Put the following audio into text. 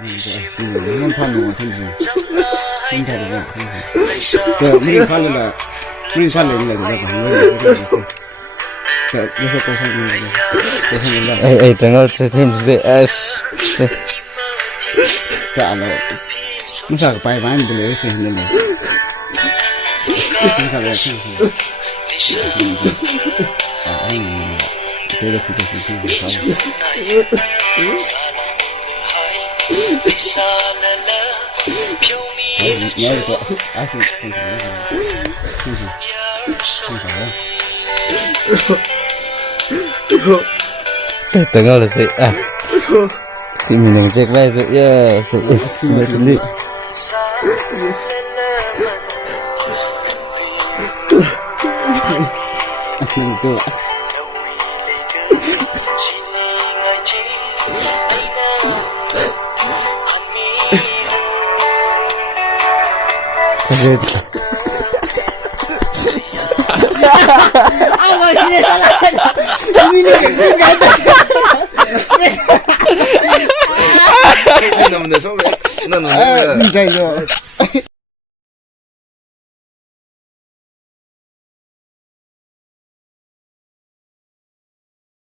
는 팔는 거 그 우리 팔는다 우리 팔는 거 내가 요새 에이 등을 thêm S cái là nó sao cái bài bán để xem nên là không sao được anh thế là cái nhớ được à xin 등을 넣으세요. 아, 김민영 제가해서 야, 준비. 또 뭐 스트레스 너무 내 손에 너는 이제 이거